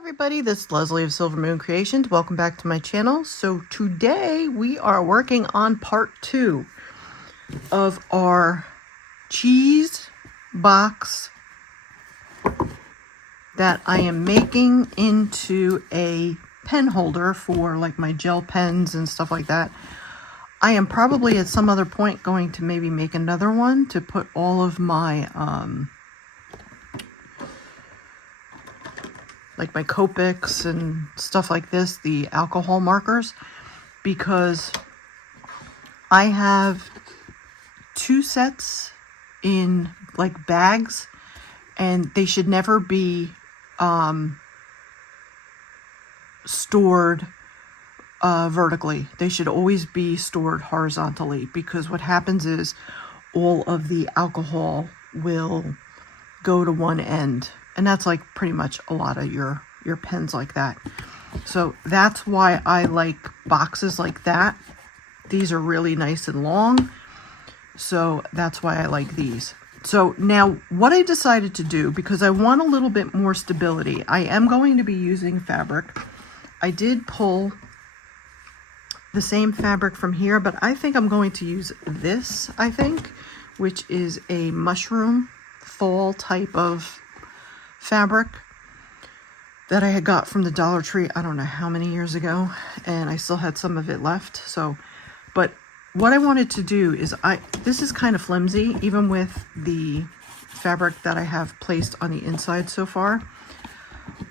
Everybody, this is Leslie of Silver Moon Creations. Welcome back to my channel. So today we are working on part 2 of our cheese box that I am making into a pen holder for like my gel pens and stuff like that. I am probably at some other point going to maybe make another one to put all of my like my Copics and stuff like this, the alcohol markers, because I have 2 sets in like bags, and they should never be stored vertically. They should always be stored horizontally, because what happens is all of the alcohol will go to one end. And that's like pretty much a lot of your pens like that. So that's why I like boxes like that. These are really nice and long. So that's why I like these. So now what I decided to do, because I want a little bit more stability, I am going to be using fabric. I did pull the same fabric from here, but I think I'm going to use this, which is a mushroom fall type of fabric that I had got from the Dollar Tree, I don't know how many years ago, and I still had some of it left. So, but what I wanted to do is, this is kind of flimsy, even with the fabric that I have placed on the inside so far.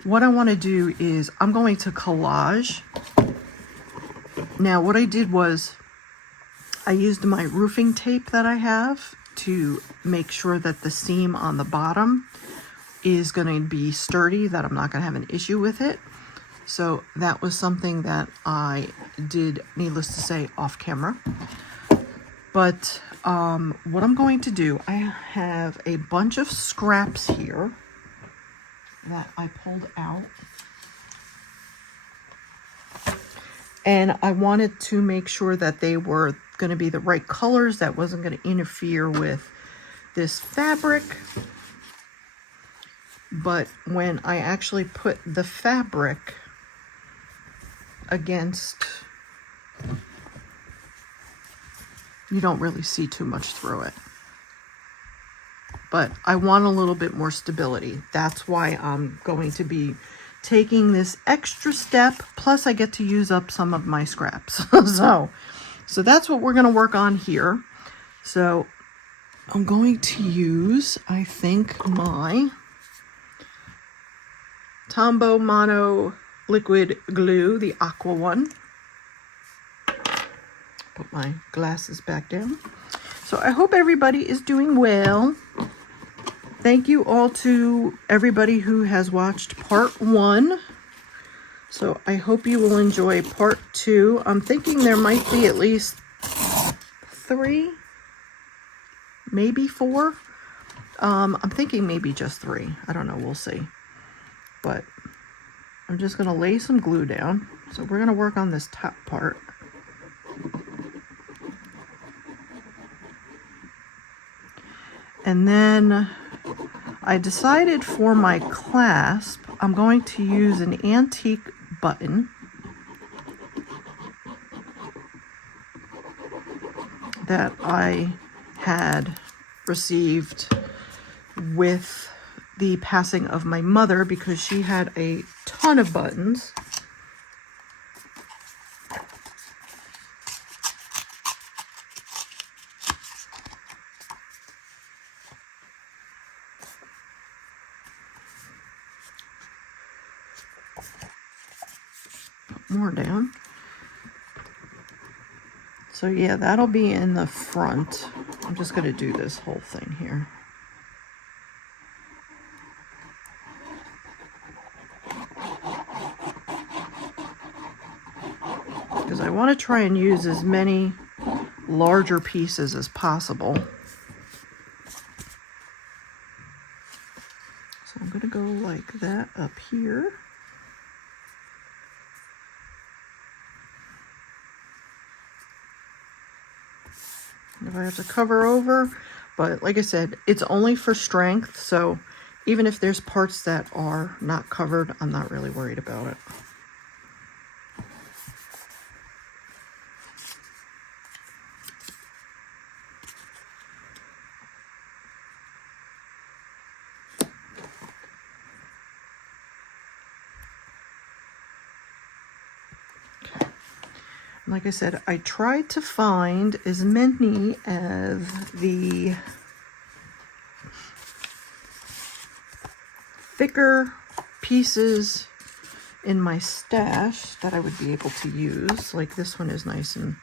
What I want to do is, I'm going to collage. Now, what I did was, I used my roofing tape that I have to make sure that the seam on the bottom is going to be sturdy, that I'm not going to have an issue with it. So that was something that I did, needless to say, off camera. But what I'm going to do, I have a bunch of scraps here that I pulled out. And I wanted to make sure that they were going to be the right colors, that wasn't going to interfere with this fabric. But when I actually put the fabric against, you don't really see too much through it. But I want a little bit more stability. That's why I'm going to be taking this extra step. Plus I get to use up some of my scraps. So that's what we're going to work on here. So I'm going to use, I think, my Tombow Mono liquid glue, the aqua one. Put my glasses back down. So I hope everybody is doing well. Thank you all to everybody who has watched part 1. So I hope you will enjoy part 2. I'm thinking there might be at least 3, maybe 4. I'm thinking maybe just 3. I don't know, we'll see. But I'm just going to lay some glue down. So we're going to work on this top part. And then I decided for my clasp, I'm going to use an antique button that I had received with the passing of my mother, because she had a ton of buttons. Put more down. So yeah, that'll be in the front. I'm just going to do this whole thing here. Because I want to try and use as many larger pieces as possible. So I'm going to go like that up here. If I have to cover over, but like I said, it's only for strength, so even if there's parts that are not covered, I'm not really worried about it. Like I said, I tried to find as many of the thicker pieces in my stash that I would be able to use. Like this one is nice and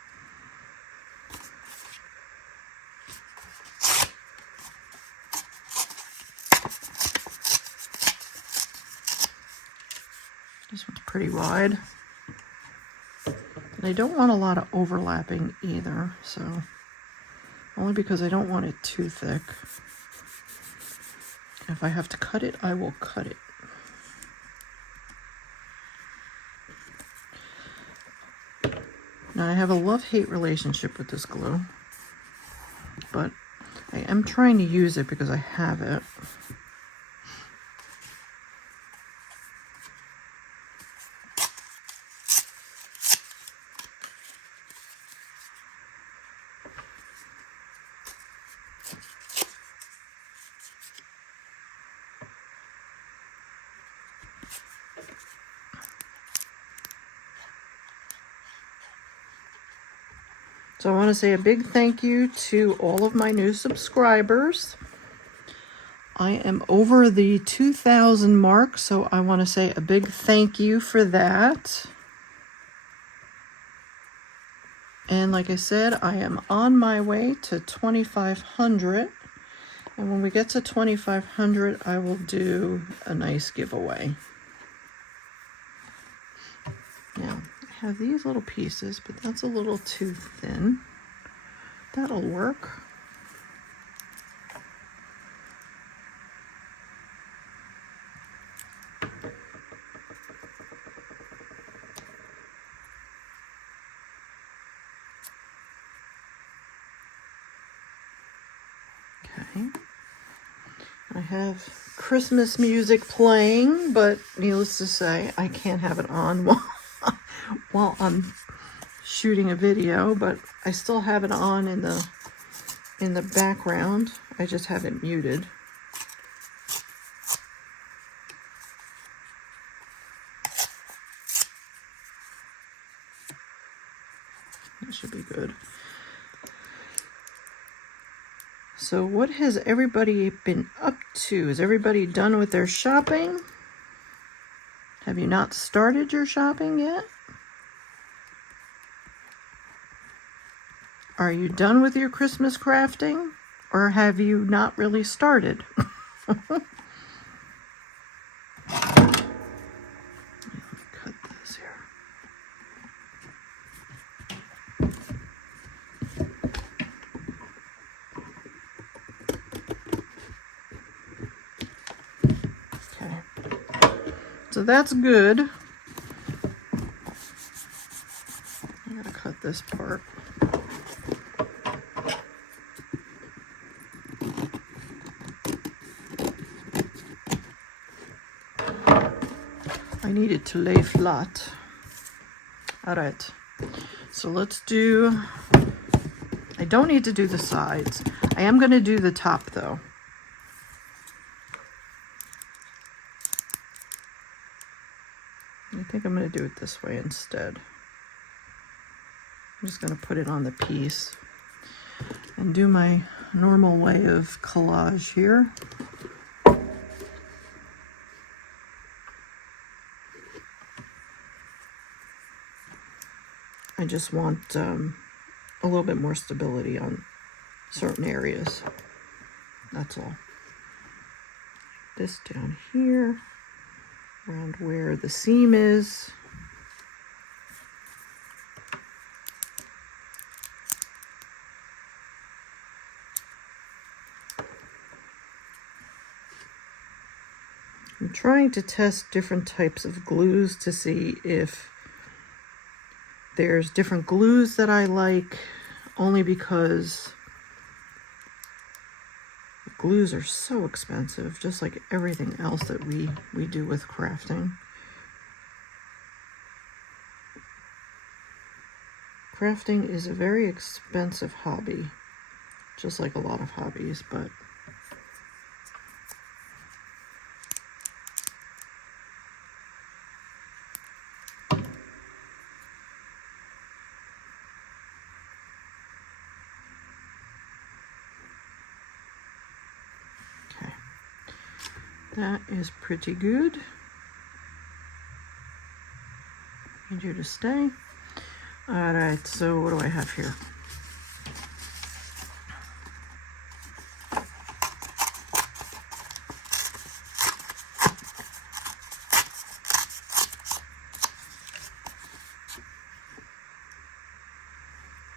this one's pretty wide. And I don't want a lot of overlapping either, so only because I don't want it too thick. If I have to cut it, I will cut it. Now I have a love-hate relationship with this glue, but I am trying to use it because I have it. So I want to say a big thank you to all of my new subscribers. I am over the 2,000 mark, so I want to say a big thank you for that. And like I said, I am on my way to 2,500. And when we get to 2,500, I will do a nice giveaway. Now, I have these little pieces, but that's a little too thin. That'll work. Okay. I have Christmas music playing, but needless to say, I can't have it on while I'm shooting a video, but I still have it on in the background. I just have it muted. That should be good. So what has everybody been up to? Is everybody done with their shopping? Have you not started your shopping yet? Are you done with your Christmas crafting? Or have you not really started? Let me cut this here. Okay. So that's good. I gotta cut this part. I need it to lay flat. All right, so let's do, I don't need to do the sides. I am going to do the top though. I think I'm going to do it this way instead. I'm just going to put it on the piece and do my normal way of collage here. I just want a little bit more stability on certain areas. That's all. This down here, around where the seam is. I'm trying to test different types of glues to see if there's different glues that I like, only because Glues are so expensive, just like everything else that we do with crafting. Crafting is a very expensive hobby, just like a lot of hobbies, but okay. That is pretty good. Need you to stay. All right, so what do I have here?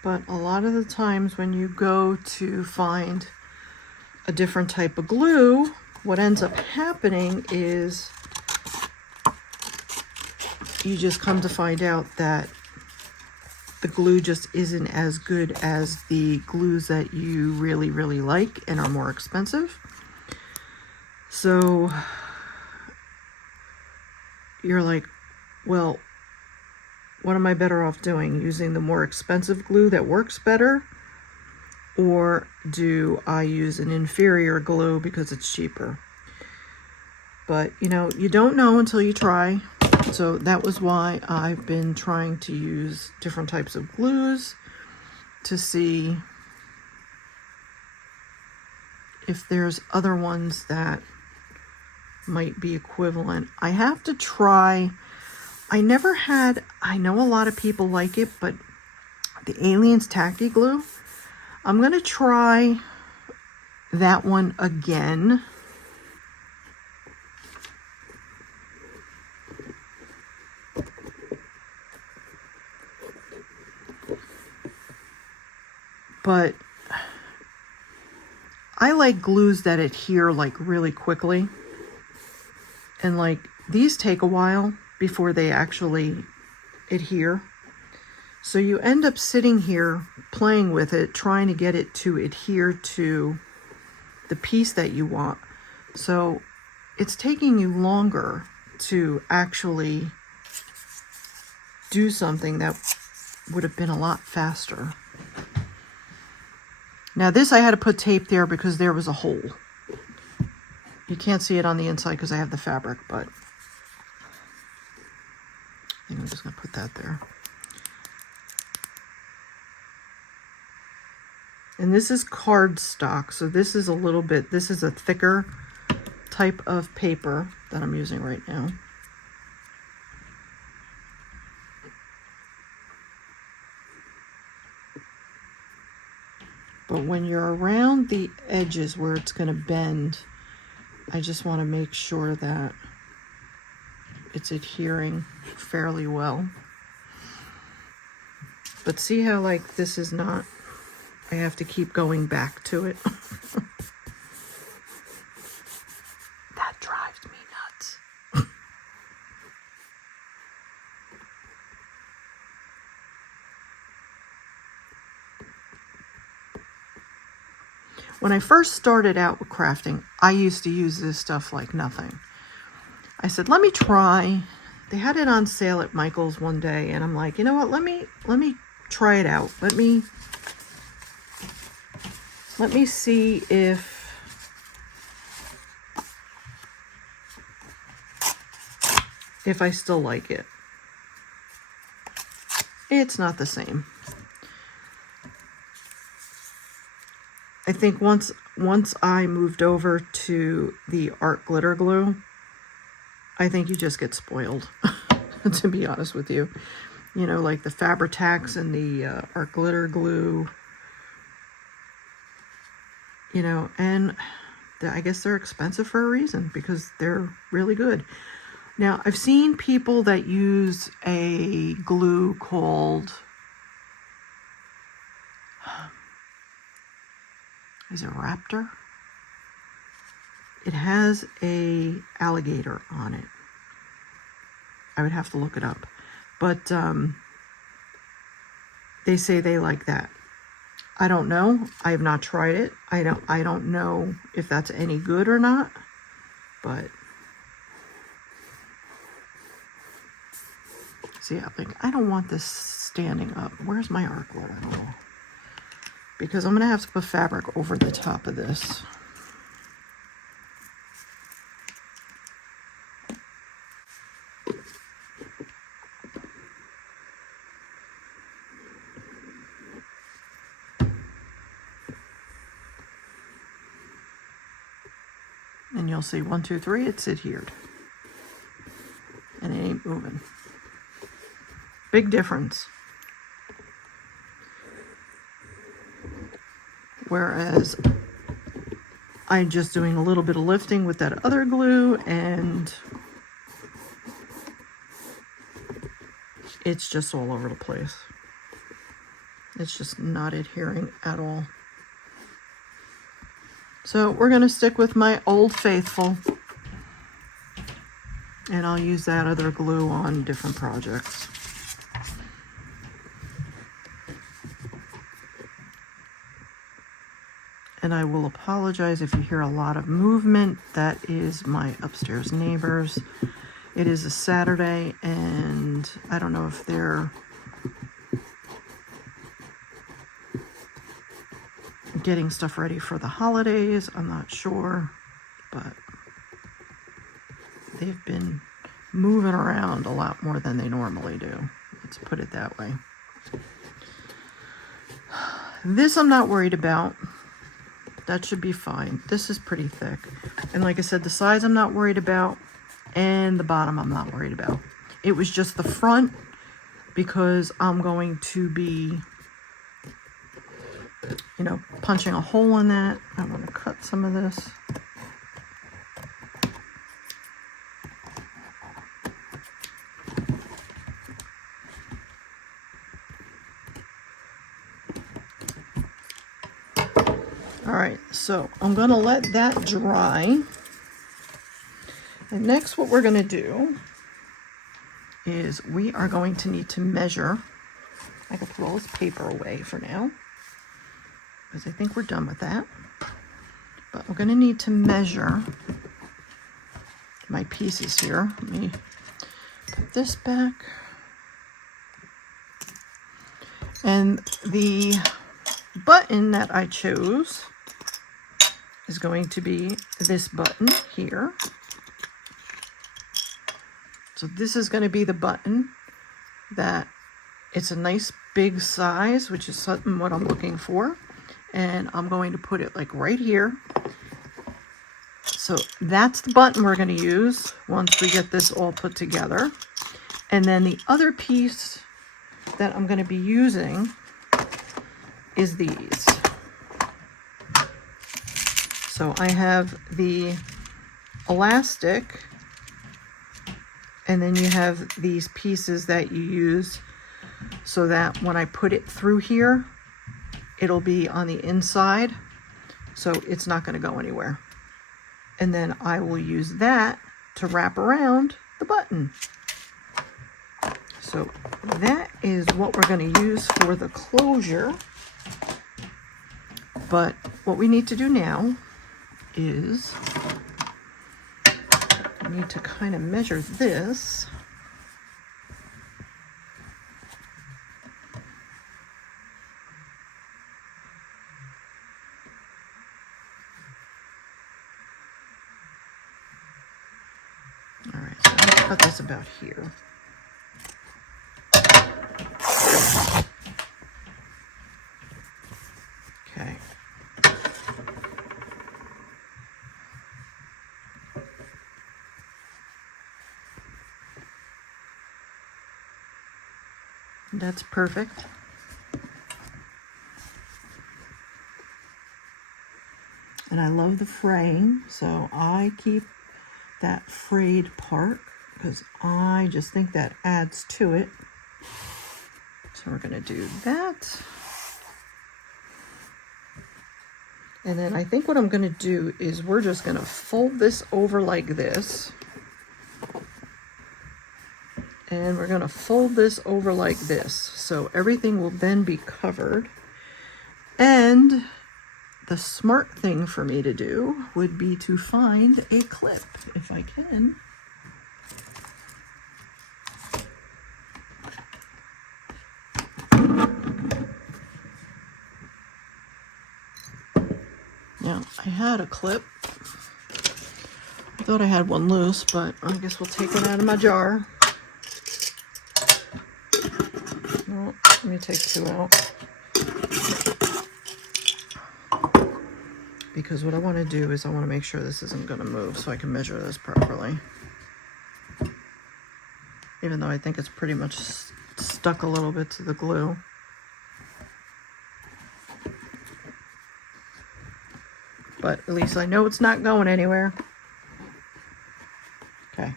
But a lot of the times when you go to find a different type of glue, what ends up happening is you just come to find out that the glue just isn't as good as the glues that you really, really like and are more expensive. So you're like, well, what am I better off doing? Using the more expensive glue that works better? Or do I use an inferior glue because it's cheaper? But, you know, you don't know until you try. So that was why I've been trying to use different types of glues to see if there's other ones that might be equivalent. I have to try. I know a lot of people like it, but the Aliens Tacky Glue, I'm going to try that one again. But I like glues that adhere like really quickly. And like these take a while before they actually adhere. So you end up sitting here playing with it, trying to get it to adhere to the piece that you want. So it's taking you longer to actually do something that would have been a lot faster. Now this I had to put tape there because there was a hole. You can't see it on the inside because I have the fabric, but I think I'm just going to put that there. And this is cardstock, so this is a thicker type of paper that I'm using right now. But when you're around the edges where it's going to bend, I just want to make sure that it's adhering fairly well. But see how like this is not, I have to keep going back to it. That drives me nuts. When I first started out with crafting, I used to use this stuff like nothing. I said, let me try. They had it on sale at Michael's one day, and I'm like, you know what? Let me try it out. Let me see if I still like it. It's not the same. I think once I moved over to the art glitter glue, I think you just get spoiled, to be honest with you. You know, like the Fabri-Tacs and the art glitter glue, you know, and I guess they're expensive for a reason because they're really good. Now, I've seen people that use a glue called, is it Raptor? It has a alligator on it. I would have to look it up. But they say they like that. I don't know. I have not tried it. I don't know if that's any good or not, but see, like, I don't want this standing up. Where's my arc glue? I don't know. Because I'm going to have to put fabric over the top of this. And you'll see 1, 2, 3, it's adhered. And it ain't moving. Big difference. Whereas I'm just doing a little bit of lifting with that other glue and it's just all over the place. It's just not adhering at all. So we're going to stick with my Old Faithful. And I'll use that other glue on different projects. And I will apologize if you hear a lot of movement. That is my upstairs neighbors. It is a Saturday, and I don't know if they're getting stuff ready for the holidays. I'm not sure, but they've been moving around a lot more than they normally do. Let's put it that way. This I'm not worried about. That should be fine. This is pretty thick. And like I said, the sides I'm not worried about, and the bottom I'm not worried about. It was just the front because I'm going to be, you know, punching a hole in that. I want to cut some of this. All right, so I'm going to let that dry. And next what we're going to do is we are going to need to measure. I can put all this paper away for now because I think we're done with that. But we're going to need to measure my pieces here. Let me put this back. And the button that I chose is going to be this button here. So this is going to be the button that it's a nice big size, which is something what I'm looking for. And I'm going to put it like right here. So that's the button we're going to use once we get this all put together. And then the other piece that I'm going to be using is these. So I have the elastic, and then you have these pieces that you use so that when I put it through here, it'll be on the inside, so it's not going to go anywhere. And then I will use that to wrap around the button. So that is what we're going to use for the closure. But what we need to do now is we need to kind of measure this. All right, so I'm going to cut this about here. Okay. That's perfect. And I love the fraying, so I keep that frayed part because I just think that adds to it. So we're going to do that. And then I think what I'm going to do is we're just going to fold this over like this. And we're going to fold this over like this. So everything will then be covered. And the smart thing for me to do would be to find a clip, if I can. Now, I had a clip. I thought I had one loose, but I guess we'll take one out of my jar. No, let me take two out. Because what I want to do is I want to make sure this isn't going to move so I can measure this properly. Even though I think it's pretty much stuck a little bit to the glue. But at least I know it's not going anywhere. Okay.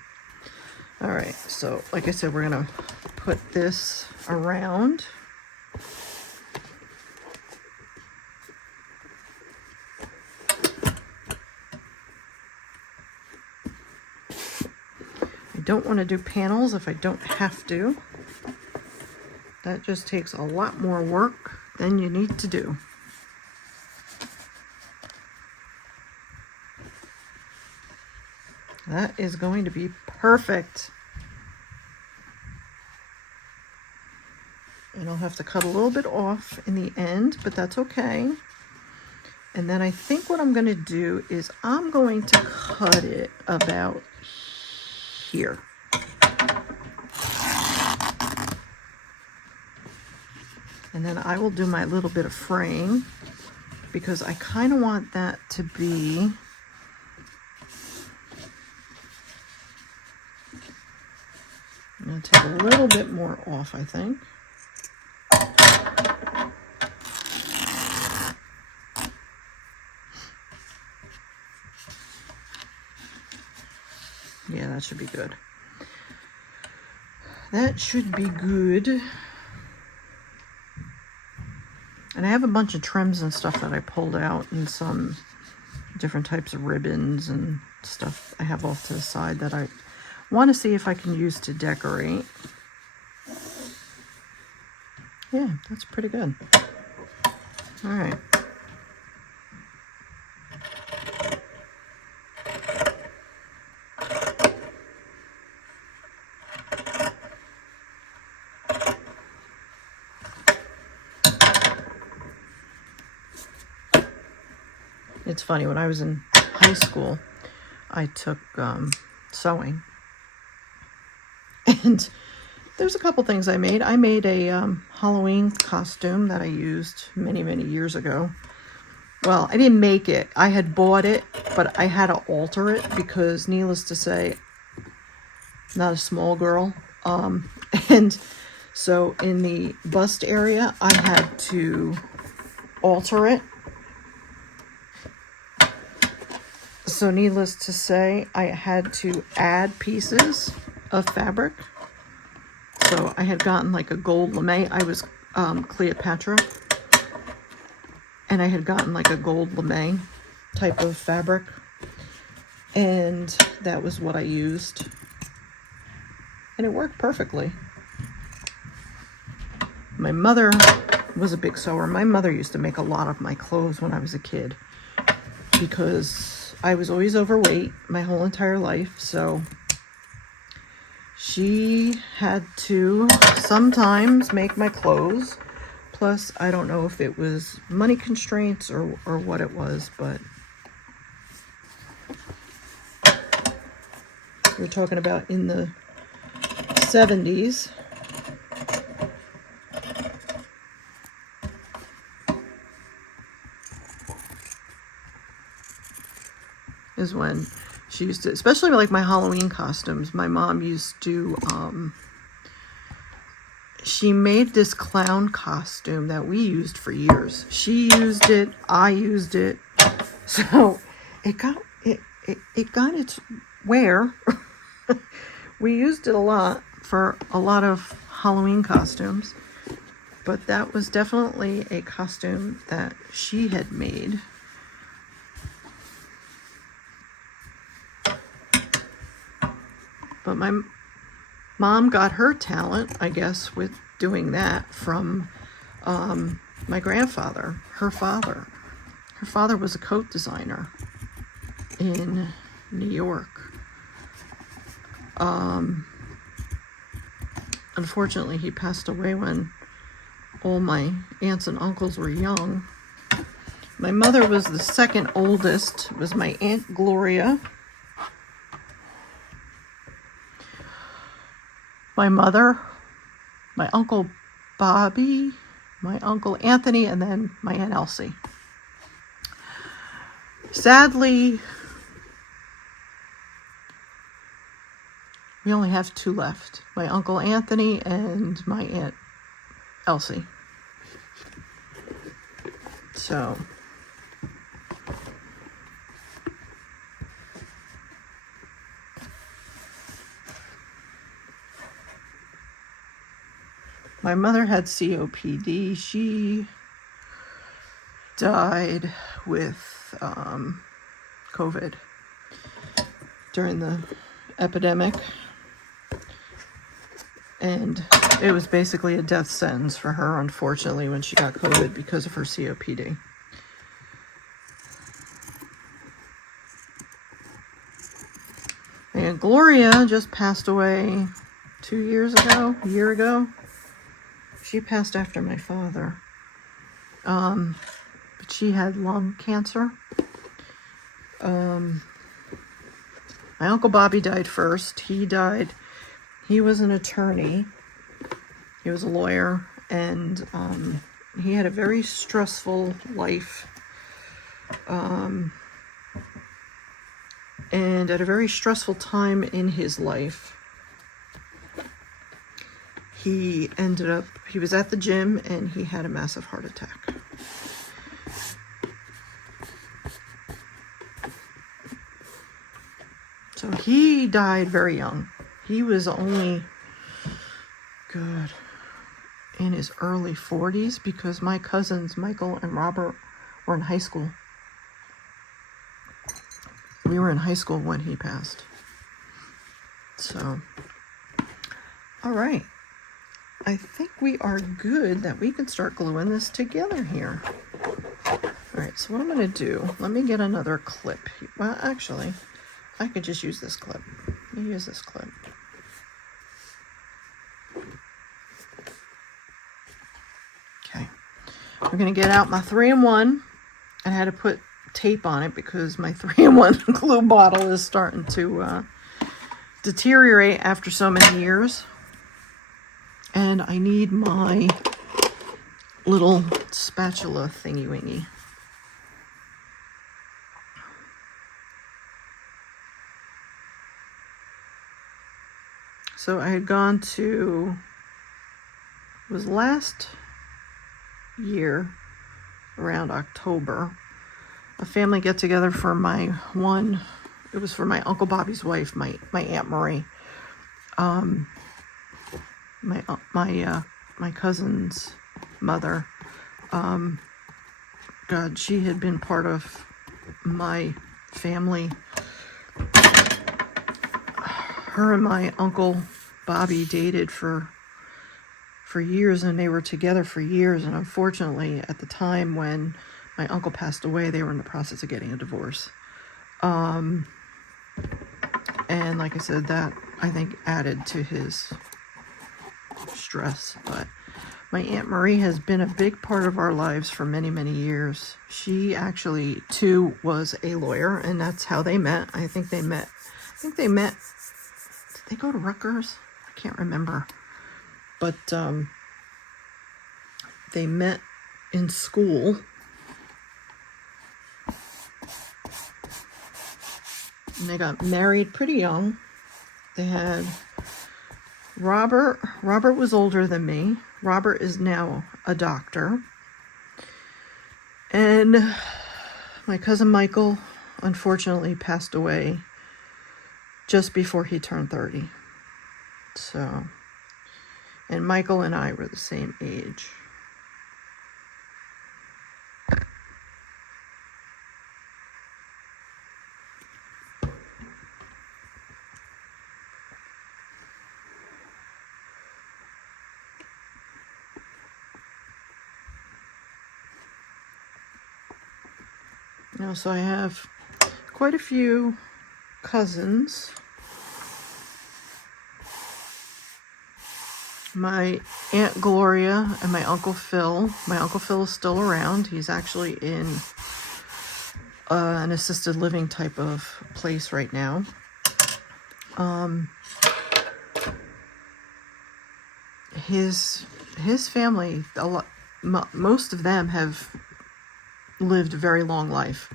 All right, so like I said, we're going to put this around. I don't want to do panels if I don't have to. That just takes a lot more work than you need to do. That is going to be perfect. And I'll have to cut a little bit off in the end, but that's okay. And then I think what I'm going to do is I'm going to cut it about here. And then I will do my little bit of frame because I kind of want that to be I'm going to take a little bit more off, I think. Yeah, that should be good. That should be good. And I have a bunch of trims and stuff that I pulled out and some different types of ribbons and stuff I have off to the side that I want to see if I can use to decorate. Yeah, that's pretty good. All right. It's funny, when I was in high school, I took sewing. And there's a couple things I made. I made a Halloween costume that I used many, many years ago. Well, I didn't make it. I had bought it, but I had to alter it because, needless to say, not a small girl. And so in the bust area, I had to alter it. So needless to say, I had to add pieces of fabric. So I had gotten like a gold lame. I was Cleopatra. And I had gotten like a gold lame type of fabric. And that was what I used. And it worked perfectly. My mother was a big sewer. My mother used to make a lot of my clothes when I was a kid. Because I was always overweight my whole entire life, so she had to sometimes make my clothes. Plus, I don't know if it was money constraints or what it was, but we're talking about in the 70s. Is when she used to, especially like my Halloween costumes, my mom used to, she made this clown costume that we used for years. She used it, I used it, so it got its wear. We used it a lot for a lot of Halloween costumes, but that was definitely a costume that she had made. But my mom got her talent, I guess, with doing that from My grandfather, her father was a coat designer in New York. Unfortunately, he passed away when all my aunts and uncles were young. My mother was the second oldest. It was my Aunt Gloria, my mother, my Uncle Bobby, my Uncle Anthony, and then my Aunt Elsie. Sadly, we only have two left, my Uncle Anthony and my Aunt Elsie. So, my mother had COPD. She died with COVID during the epidemic. And it was basically a death sentence for her, unfortunately, when she got COVID because of her COPD. And Gloria just passed away a year ago. She passed after my father. But she had lung cancer. My Uncle Bobby died first. He was an attorney. He was a lawyer, and he had a very stressful life. And at a very stressful time in his life, he was at the gym and he had a massive heart attack. So he died very young. He was only in his early 40s because my cousins, Michael and Robert, were in high school. We were in high school when he passed. So, all right. I think we are good that we can start gluing this together here. All right, so what I'm going to do, let me get another clip. Well, actually, I could just use this clip. Let me use this clip. Okay. I'm going to get out my 3-in-1. I had to put tape on it because my 3-in-1 glue bottle is starting to deteriorate after so many years. And I need my little spatula thingy-wingy. So I had gone to, it was last year, around October, a family get-together for it was for my Uncle Bobby's wife, my Aunt Marie. My cousin's mother. God, she had been part of my family. Her and my Uncle Bobby dated for years, and they were together for years. And unfortunately, at the time when my uncle passed away, they were in the process of getting a divorce. And like I said, that I think added to his stress. But my Aunt Marie has been a big part of our lives for many, many years. She actually too was a lawyer, and that's how they met. I think they met. Did they go to Rutgers? I can't remember. But they met in school. And they got married pretty young. They had Robert. Robert was older than me. Robert is now a doctor. And my cousin Michael, unfortunately, passed away just before he turned 30. So, and Michael and I were the same age. So I have quite a few cousins. My Aunt Gloria and my Uncle Phil. My Uncle Phil is still around. He's actually in an assisted living type of place right now. His family, most of them have lived a very long life.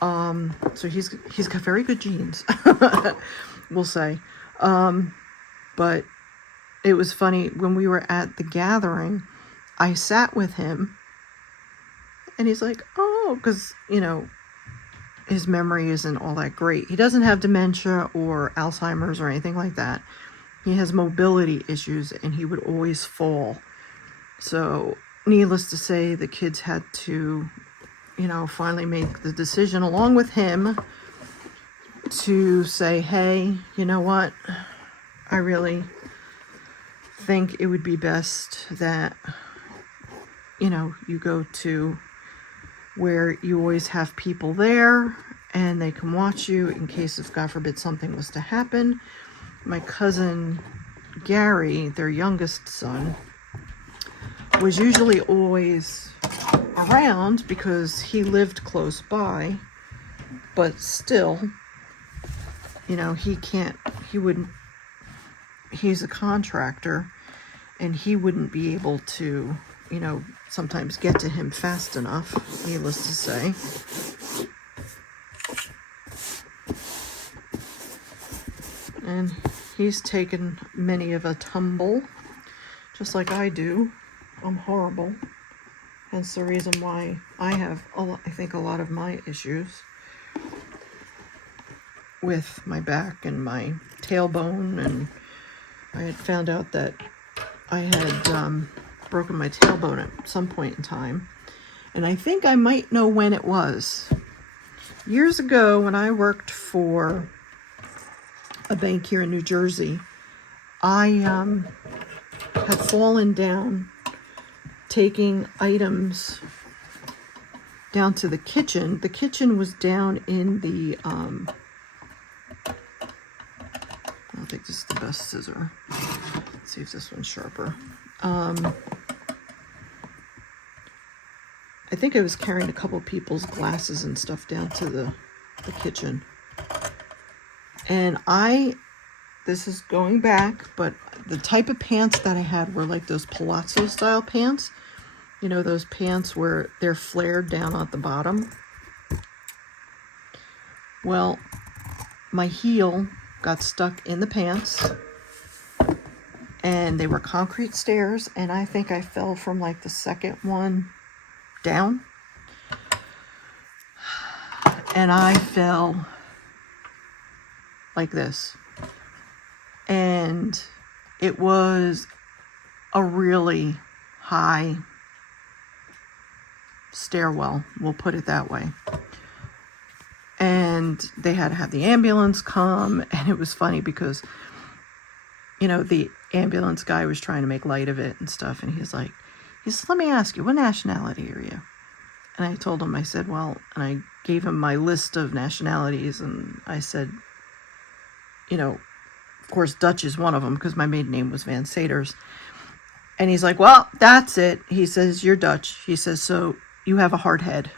So he's got very good genes, we'll say. But it was funny when we were at the gathering, I sat with him and he's like, oh, because, his memory isn't all that great. He doesn't have dementia or Alzheimer's or anything like that. He has mobility issues and he would always fall. So needless to say, the kids had to, finally make the decision along with him to say, hey, you know what? I really think it would be best that, you go to where you always have people there and they can watch you in case if, God forbid, something was to happen. My cousin Gary, their youngest son, was usually always around because he lived close by, but still, he's a contractor and he wouldn't be able to, sometimes get to him fast enough, needless to say. And he's taken many of a tumble, just like I do. I'm horrible. Hence the reason why I have, I think, a lot of my issues with my back and my tailbone. And I had found out that I had broken my tailbone at some point in time. And I think I might know when it was. Years ago, when I worked for a bank here in New Jersey, I had fallen down taking items down to the kitchen. The kitchen was down in the, I don't think this is the best scissor. Let's see if this one's sharper. I think I was carrying a couple people's glasses and stuff down to the kitchen. And this is going back, but the type of pants that I had were like those palazzo style pants. Those pants where they're flared down at the bottom. Well, my heel got stuck in the pants and they were concrete stairs, and I think I fell from like the second one down. And I fell like this. And it was a really high stairwell, we'll put it that way. And they had to have the ambulance come, and it was funny because, the ambulance guy was trying to make light of it and stuff, and he said, let me ask you, what nationality are you? And I told him, I said, well, and I gave him my list of nationalities, and I said, of course, Dutch is one of them because my maiden name was Van Saters. And he's like, well, that's it. He says, you're Dutch. He says, so you have a hard head.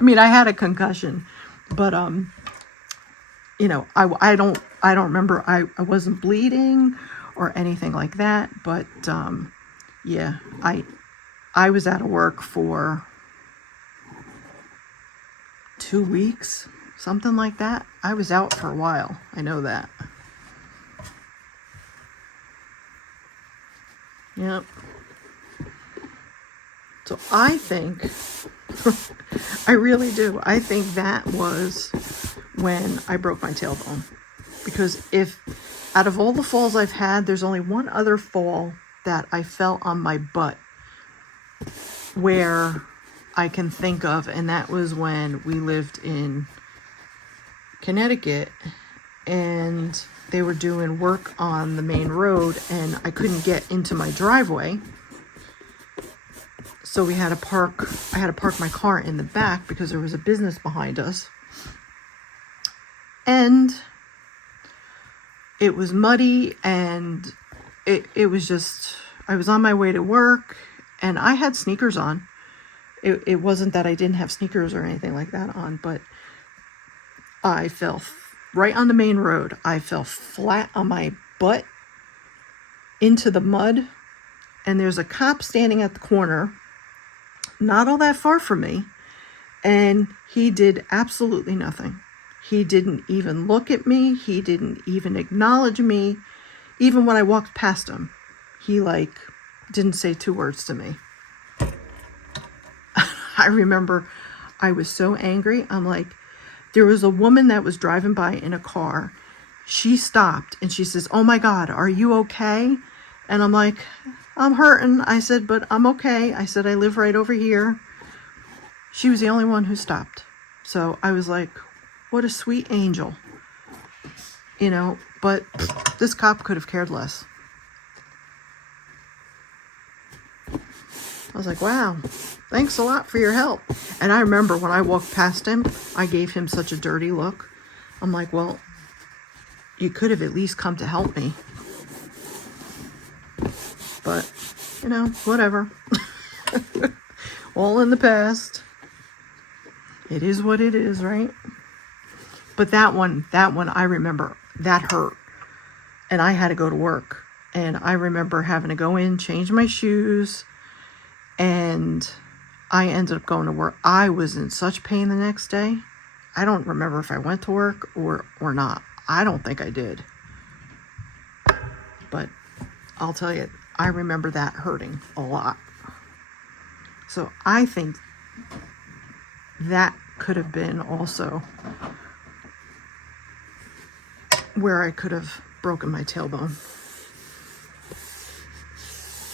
I had a concussion, but, I don't remember. I wasn't bleeding or anything like that. But, yeah, I was out of work for 2 weeks, something like that. I was out for a while. I know that. Yep. So I think, I really do. I think that was when I broke my tailbone. Because if, out of all the falls I've had, there's only one other fall that I fell on my butt where I can think of, and that was when we lived in Connecticut and they were doing work on the main road and I couldn't get into my driveway. So I had to park my car in the back because there was a business behind us. And it was muddy, and it was just, I was on my way to work, and I had sneakers on. It wasn't that I didn't have sneakers or anything like that on, but I fell right on the main road. I fell flat on my butt into the mud, and there's a cop standing at the corner, not all that far from me, and he did absolutely nothing. He didn't even look at me. He didn't even acknowledge me. Even when I walked past him, he didn't say 2 words to me. I remember I was so angry. I'm like, there was a woman that was driving by in a car. She stopped and she says, "Oh my God, are you okay?" And I'm like, "I'm hurting." I said, "But I'm okay." I said, "I live right over here." She was the only one who stopped. So I was like, what a sweet angel. But this cop could have cared less. I was like, wow, thanks a lot for your help. And I remember when I walked past him, I gave him such a dirty look. I'm like, well, you could have at least come to help me. But, whatever. All in the past. It is what it is, right? But that one, I remember, that hurt. And I had to go to work. And I remember having to go in, change my shoes, and I ended up going to work. I was in such pain the next day. I don't remember if I went to work or not. I don't think I did. But I'll tell you, I remember that hurting a lot. So I think that could have been also where I could have broken my tailbone.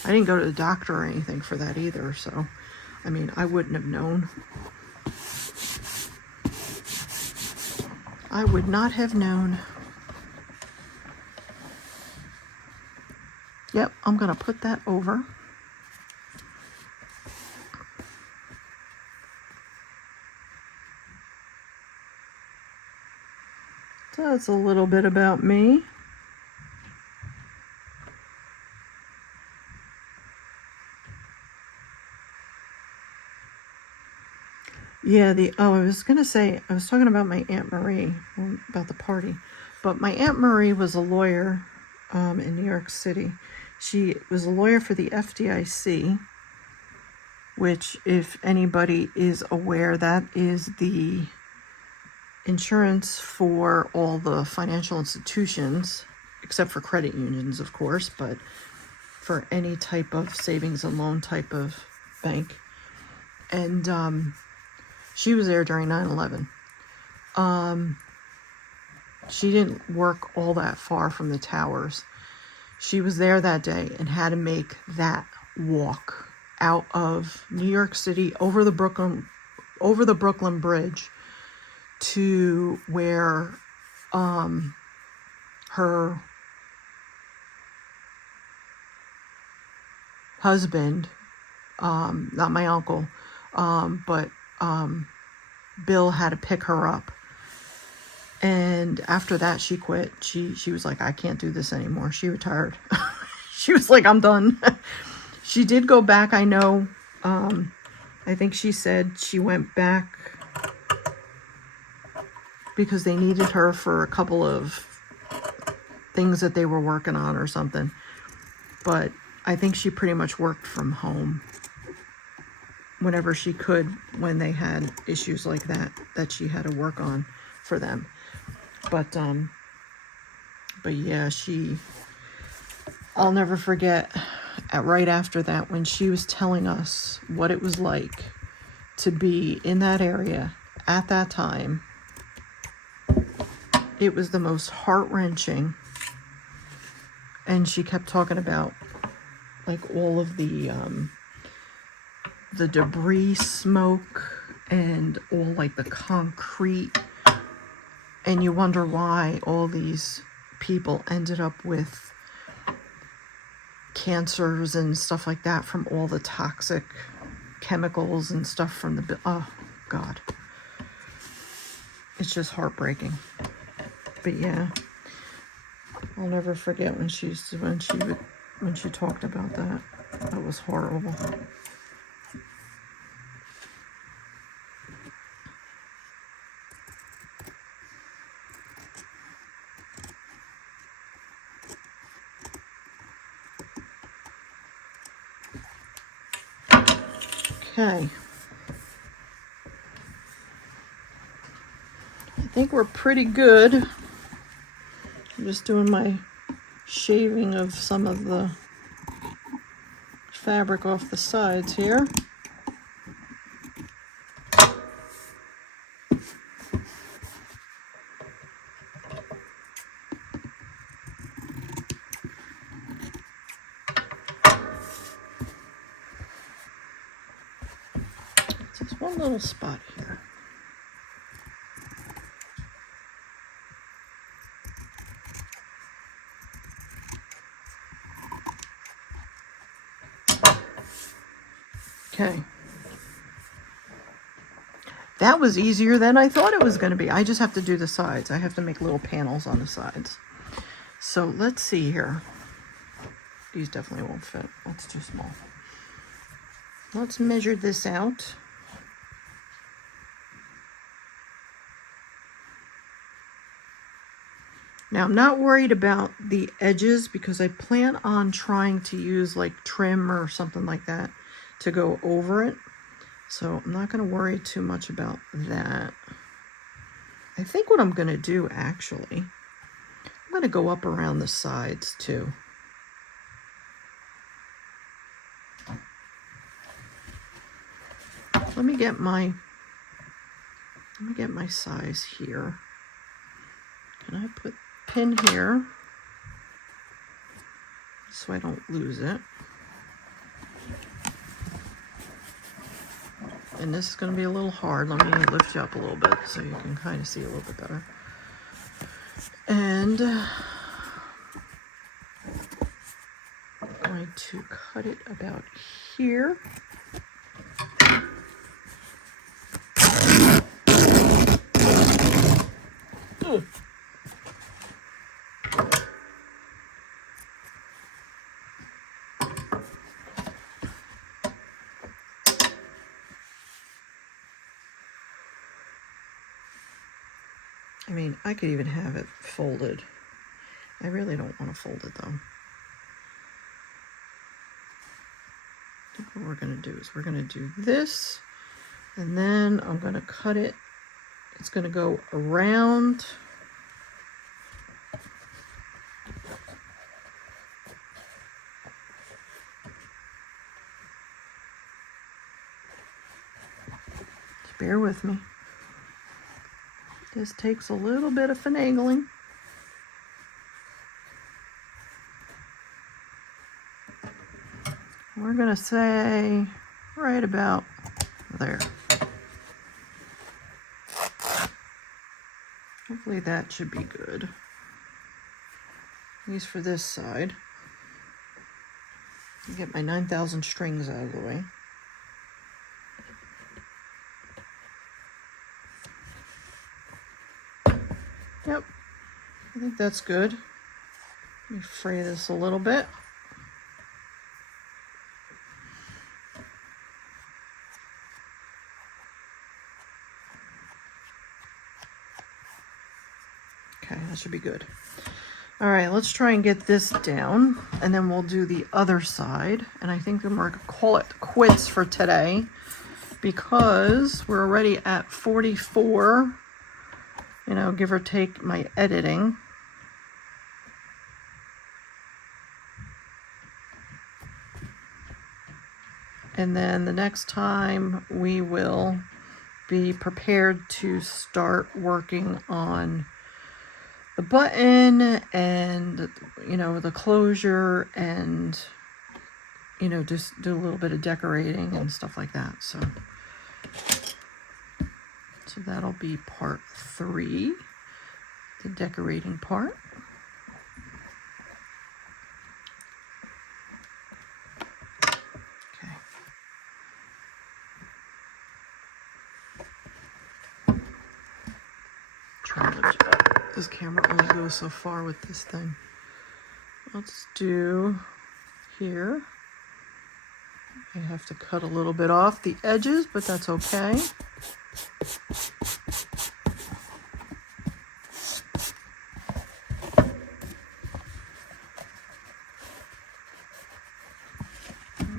I didn't go to the doctor or anything for that either, so I wouldn't have known. I would not have known. Yep, I'm gonna put that over. So that's a little bit about me. Yeah, I was talking about my Aunt Marie, about the party, but my Aunt Marie was a lawyer in New York City. She was a lawyer for the FDIC, which, if anybody is aware, that is the insurance for all the financial institutions, except for credit unions, of course, but for any type of savings and loan type of bank. And she was there during 9/11. She didn't work all that far from the towers. She was there that day and had to make that walk out of New York City over the Brooklyn Bridge to where her husband, not my uncle, but Bill had to pick her up. And after that, she quit. She was like, I can't do this anymore. She retired. She was like, I'm done. She did go back, I know. I think she said she went back because they needed her for a couple of things that they were working on or something. But I think she pretty much worked from home whenever she could, when they had issues like that she had to work on for them. But yeah, I'll never forget right after that when she was telling us what it was like to be in that area at that time. It was the most heart-wrenching. And she kept talking about all of the debris smoke and all the concrete. And you wonder why all these people ended up with cancers and stuff like that from all the toxic chemicals and stuff from the, oh God. It's just heartbreaking. But yeah, I'll never forget when she talked about that. That was horrible. Okay. I think we're pretty good. I'm just doing my shaving of some of the fabric off the sides here. Just one little spot here. Okay. That was easier than I thought it was going to be. I just have to do the sides. I have to make little panels on the sides. So let's see here. These definitely won't fit. That's too small. Let's measure this out. Now I'm not worried about the edges because I plan on trying to use like trim or something like that to go over it. So I'm not going to worry too much about that. I think what I'm going to do actually, I'm going to go up around the sides too. Let me get my size here. Can I put pin here so I don't lose it? And this is going to be a little hard. Let me lift you up a little bit so you can kind of see a little bit better. And I'm going to cut it about here. Ooh. I mean, I could even have it folded. I really don't want to fold it though. I think what we're going to do is we're going to do this, and then I'm going to cut it. It's going to go around. Just bear with me. This takes a little bit of finagling. We're going to say right about there. Hopefully that should be good. At least for this side. Get my 9,000 strings out of the way. Yep, I think that's good. Let me fray this a little bit. Okay, that should be good. All right, let's try and get this down, and then we'll do the other side. And I think we're gonna call it quits for today because we're already at 44, you know, give or take my editing. And then the next time we will be prepared to start working on the button and, you know, the closure and, you know, just do a little bit of decorating and stuff like that. So that'll be part 3, the decorating part. Okay. go so far with this thing. Let's do here. I have to cut a little bit off the edges, but that's okay.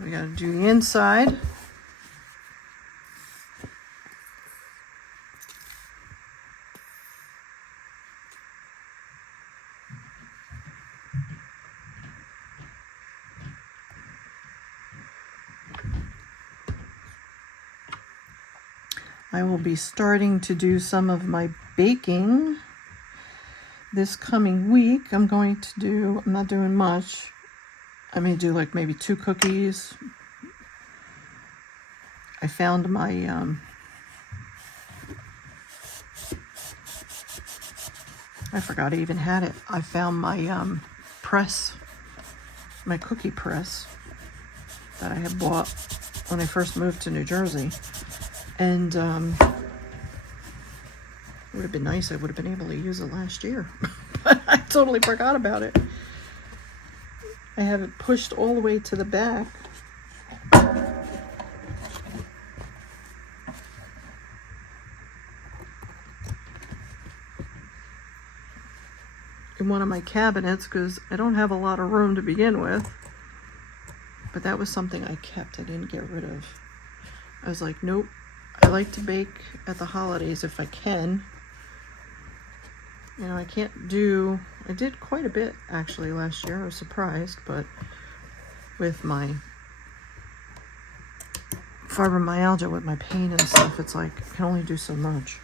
We got to do the inside. I will be starting to do some of my baking this coming week. I'm not doing much. I may do like maybe 2 cookies. I found my, I forgot I even had it. I found my press, my cookie press that I had bought when I first moved to New Jersey. And it would have been nice. I would have been able to use it last year. But I totally forgot about it. I have it pushed all the way to the back. In one of my cabinets, because I don't have a lot of room to begin with. But that was something I kept. I didn't get rid of. I was like, nope. I like to bake at the holidays if I can. You know, I did quite a bit actually last year. I was surprised, but with my fibromyalgia, with my pain and stuff, it's like I can only do so much.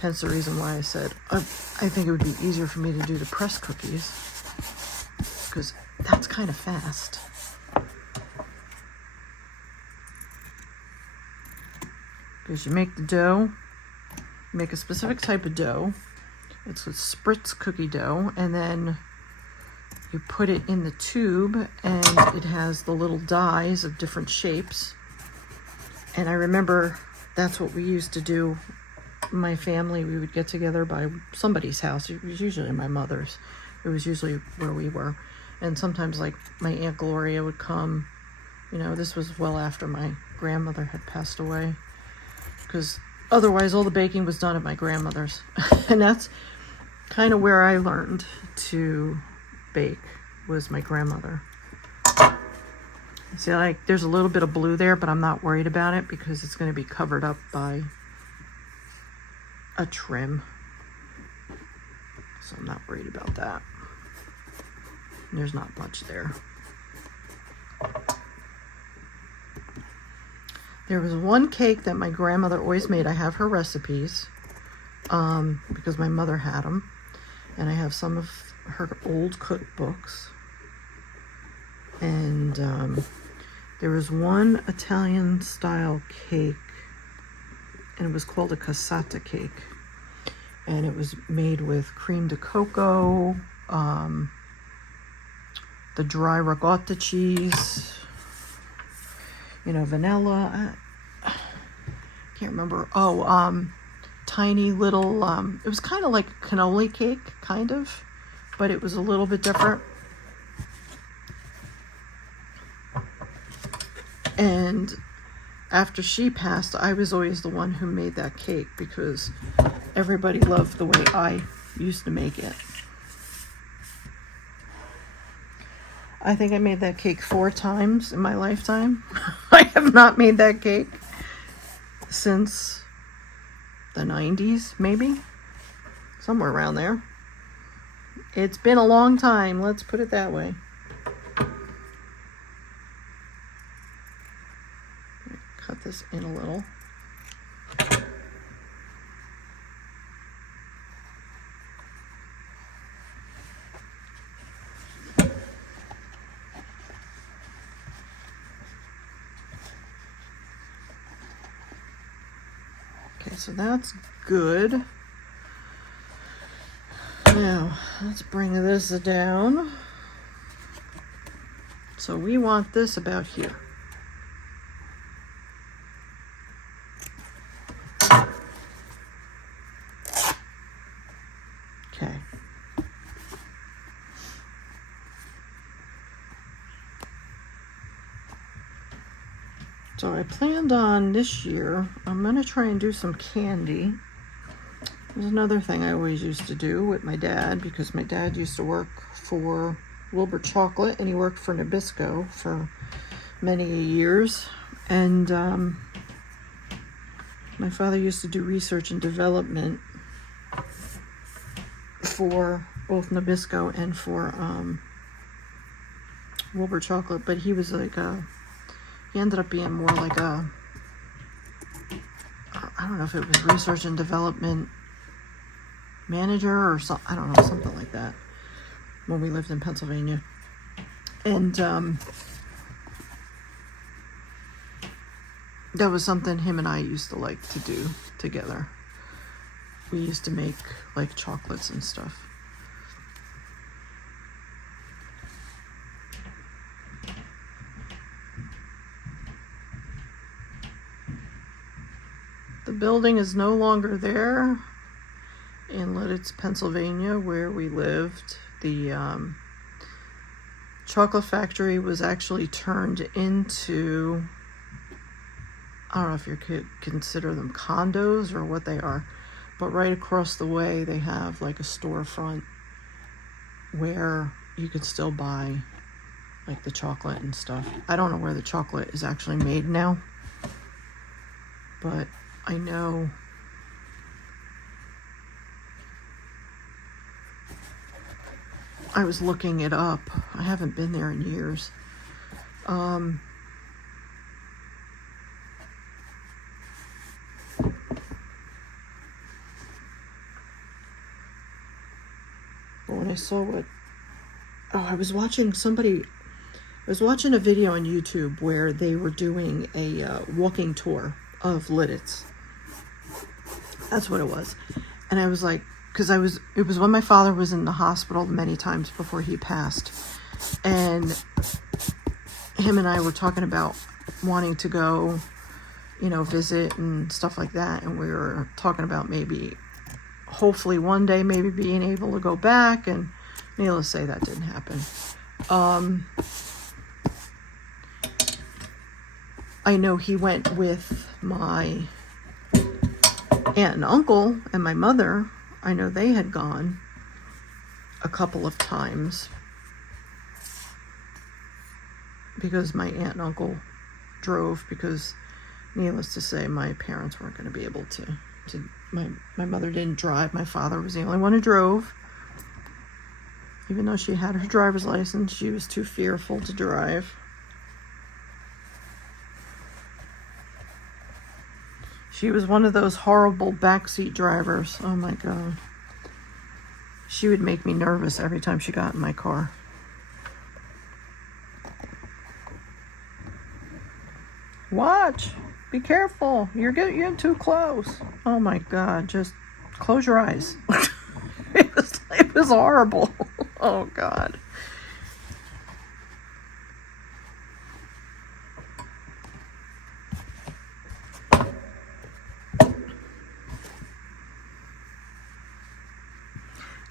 Hence the reason why I said I think it would be easier for me to do the press cookies, because that's kind of fast. Because you make the dough, you make a specific type of dough. It's a spritz cookie dough, and then you put it in the tube, and it has the little dies of different shapes. And I remember that's what we used to do. My family, we would get together by somebody's house. It was usually my mother's. It was usually where we were. And sometimes like my Aunt Gloria would come. You know, this was well after my grandmother had passed away. Because otherwise all the baking was done at my grandmother's. And that's kind of where I learned to bake, was my grandmother. See, like, there's a little bit of blue there, but I'm not worried about it because it's going to be covered up by a trim. So I'm not worried about that. There's not much there. There was one cake that my grandmother always made. I have her recipes because my mother had them. And I have some of her old cookbooks. And there was one Italian style cake, and it was called a cassata cake. And it was made with cream de cocoa, the dry ricotta cheese, you know, vanilla. I can't remember. Oh, tiny little, it was kind of like a cannoli cake, kind of, but it was a little bit different. And after she passed, I was always the one who made that cake because everybody loved the way I used to make it. I think I made that cake 4 times in my lifetime. I have not made that cake since the 90s, maybe. Somewhere around there. It's been a long time, let's put it that way. Cut this in a little. Okay, so that's good. Now, let's bring this down. So we want this about here. Okay. So I planned on this year, I'm going to try and do some candy. There's another thing I always used to do with my dad, because my dad used to work for Wilbur Chocolate, and he worked for Nabisco for many years. And my father used to do research and development for both Nabisco and for Wilbur Chocolate, but he was like he ended up being more like I don't know if it was research and development manager or something, I don't know, something like that, when we lived in Pennsylvania. And that was something him and I used to like to do together. We used to make like chocolates and stuff. The building is no longer there in Lititz, Pennsylvania, where we lived. The chocolate factory was actually turned into, I don't know if you could consider them condos or what they are, but right across the way they have like a storefront where you could still buy like the chocolate and stuff. I don't know where the chocolate is actually made now, but I know I was looking it up. I haven't been there in years. But when I saw what, I was watching a video on YouTube where they were doing a walking tour of Lititz. That's what it was. And I was like, because it was when my father was in the hospital many times before he passed. And him and I were talking about wanting to go, visit and stuff like that. And we were talking about maybe, hopefully one day, maybe being able to go back. And needless to say, that didn't happen. I know he went with my aunt and uncle and my mother. I know they had gone a couple of times because my aunt and uncle drove, because needless to say, my parents weren't going to be able to my mother didn't drive. My father was the only one who drove. Even though she had her driver's license, she was too fearful to drive. She was one of those horrible backseat drivers. Oh my God. She would make me nervous every time she got in my car. Watch. Be careful. You're getting too close. Oh my God. Just close your eyes. It was horrible. Oh God.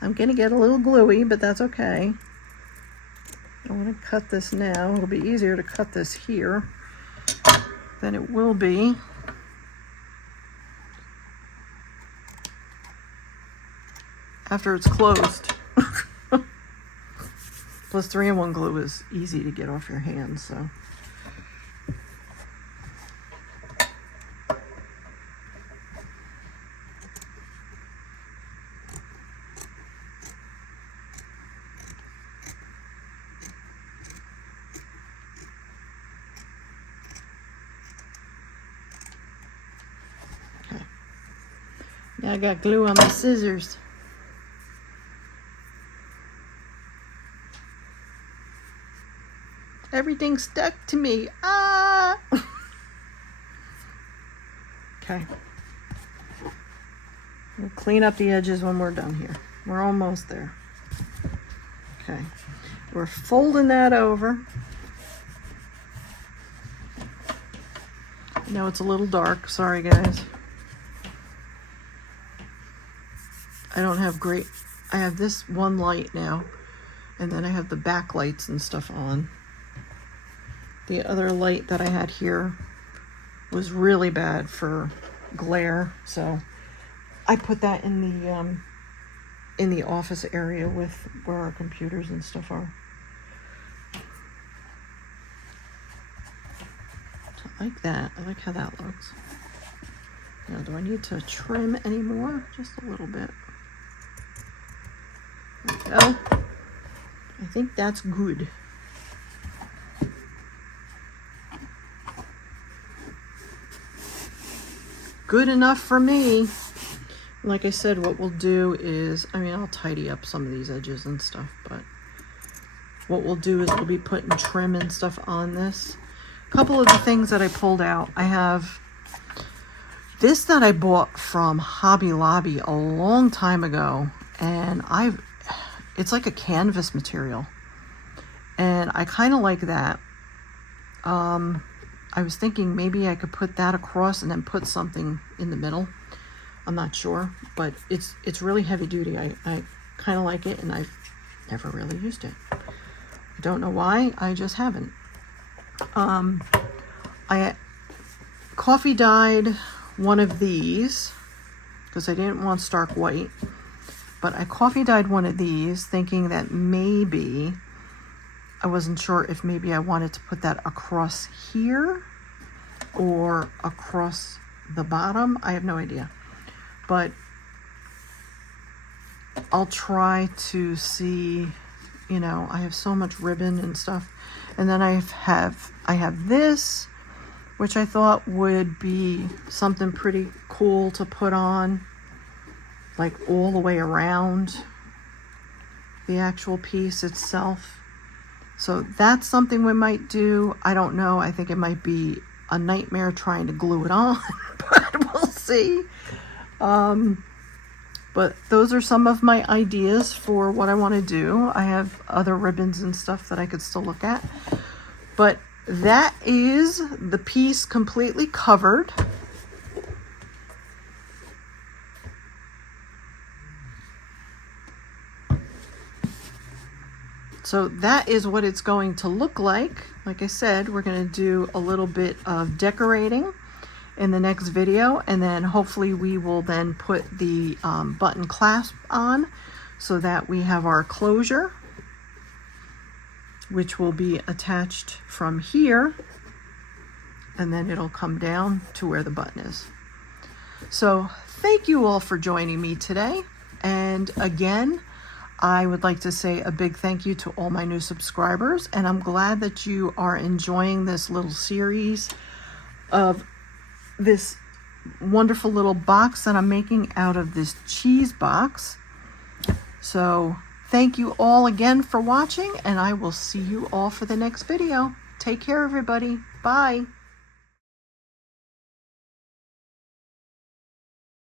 I'm going to get a little gluey, but that's okay. I want to cut this now. It'll be easier to cut this here than it will be after it's closed. Plus 3-in-1 glue is easy to get off your hands, so. Now I got glue on my scissors. Everything's stuck to me. Ah! Okay. We'll clean up the edges when we're done here. We're almost there. Okay. We're folding that over. I know it's a little dark. Sorry, guys. I don't have great I have this one light now, and then I have the backlights and stuff on. The other light that I had here was really bad for glare, so I put that in the office area with where our computers and stuff are. So I like that. I like how that looks. Now, do I need to trim any more? Just a little bit. There we go. I think that's good. Good enough for me. Like I said, what we'll do is, I mean, I'll tidy up some of these edges and stuff, but what we'll do is we'll be putting trim and stuff on this. A couple of the things that I pulled out, I have this that I bought from Hobby Lobby a long time ago, and it's like a canvas material, and I kind of like that. I was thinking maybe I could put that across and then put something in the middle. I'm not sure, but it's really heavy duty. I kind of like it, and I've never really used it. I don't know why, I just haven't. I coffee dyed one of these because I didn't want stark white, but I coffee dyed one of these thinking that maybe, I wasn't sure if maybe I wanted to put that across here or across the bottom. I have no idea, but I'll try to see. You know, I have so much ribbon and stuff, and then I have this, which I thought would be something pretty cool to put on, like all the way around the actual piece itself. So that's something we might do. I don't know. I think it might be a nightmare trying to glue it on, but we'll see. But those are some of my ideas for what I want to do. I have other ribbons and stuff that I could still look at. But that is the piece completely covered. So that is what it's going to look like. Like I said, we're going to do a little bit of decorating in the next video, and then hopefully we will then put the button clasp on so that we have our closure, which will be attached from here, and then it'll come down to where the button is. So thank you all for joining me today, and again, I would like to say a big thank you to all my new subscribers, and I'm glad that you are enjoying this little series of this wonderful little box that I'm making out of this cheese box. So thank you all again for watching, and I will see you all for the next video. Take care, everybody. Bye.